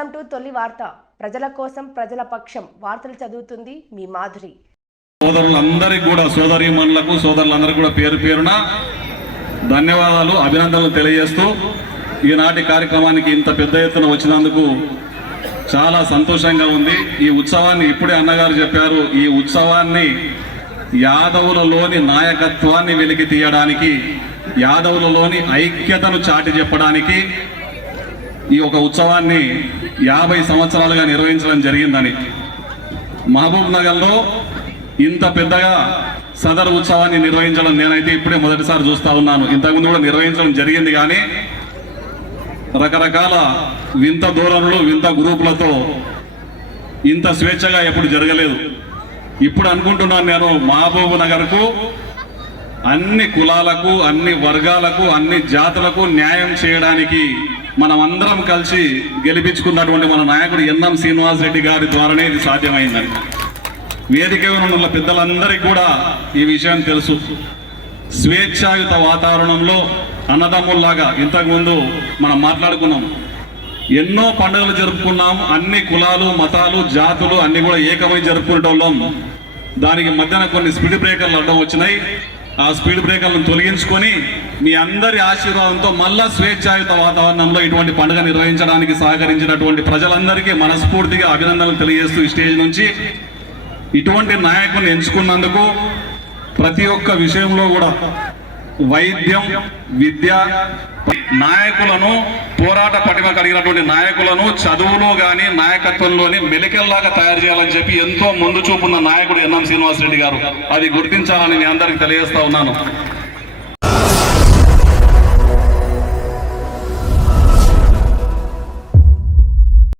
Welcome to తొలి వార్త. ప్రజల కోసం ప్రజల పక్షం వార్తలు చదువుతుంది మీ మాధురి. సోదరులందరికీ కూడా సోదరీమణులకు సోదరులందరికీ కూడా పేరు పేరున ధన్యవాదాలు అభినందనలు తెలియజేస్తూ ఈనాటి కార్యక్రమానికి ఇంత పెద్ద ఎత్తున వచ్చినందుకు చాలా సంతోషంగా ఉంది. ఈ ఉత్సవాన్ని ఇప్పుడే అన్నగారు చెప్పారు, ఈ ఉత్సవాన్ని యాదవులలోని నాయకత్వాన్ని వెలికి తీయడానికి, యాదవులలోని ఐక్యతను చాటి చెప్పడానికి ఈ ఒక ఉత్సవాన్ని 50 సంవత్సరాలుగా నిర్వహించడం జరిగిందని. మహబూబ్ నగర్లో ఇంత పెద్దగా సదర్ ఉత్సవాన్ని నిర్వహించడం నేనైతే ఇప్పుడే మొదటిసారి చూస్తూ ఉన్నాను. ఇంతకుముందు కూడా నిర్వహించడం జరిగింది, కానీ రకరకాల వింత ధోరణులు వింత గ్రూపులతో ఇంత స్వేచ్ఛగా ఎప్పుడు జరగలేదు. ఇప్పుడు అనుకుంటున్నాను నేను, మహబూబ్ నగర్కు అన్ని కులాలకు అన్ని వర్గాలకు అన్ని జాతులకు న్యాయం చేయడానికి మనం అందరం కలిసి గెలిపించుకున్నటువంటి మన నాయకుడు ఎన్ఎం శ్రీనివాస్ రెడ్డి గారి ద్వారానే ఇది సాధ్యమైందని వేదిక ఉన్న పెద్దలందరికీ కూడా ఈ విషయం తెలుసు. స్వేచ్ఛాయుత వాతావరణంలో అన్నదమ్ముల్లాగా ఇంతకుముందు మనం మాట్లాడుకున్నాం, ఎన్నో పండుగలు జరుపుకున్నాం, అన్ని కులాలు మతాలు జాతులు అన్ని కూడా ఏకమై జరుపుకునేటోళ్ళం. దానికి మధ్యన కొన్ని స్పీడ్ బ్రేకర్లు అడ్డం వచ్చినాయి. ఆ స్పీడ్ బ్రేకర్లను తొలగించుకొని మీ అందరి ఆశీర్వాదంతో మళ్ళా స్వేచ్ఛాయుత వాతావరణంలో ఇటువంటి పండుగ నిర్వహించడానికి సహకరించినటువంటి ప్రజలందరికీ మనస్ఫూర్తిగా అభినందనలు తెలియజేస్తూ ఈ స్టేజ్ నుంచి ఇటువంటి నాయకుని ఎంచుకున్నందుకు ప్రతి ఒక్క విషయంలో కూడా వైద్యం విద్య నాయకులను పోరాట పటిమ కలిగినటువంటి నాయకులను చదువులో కానీ నాయకత్వంలోని మెలికల్లాగా తయారు చేయాలని చెప్పి ఎంతో ముందు చూపున్న నాయకుడు ఎన్ఎం శ్రీనివాస్ రెడ్డి గారు. అది గుర్తించాలని మీ అందరికీ తెలియజేస్తా ఉన్నాను.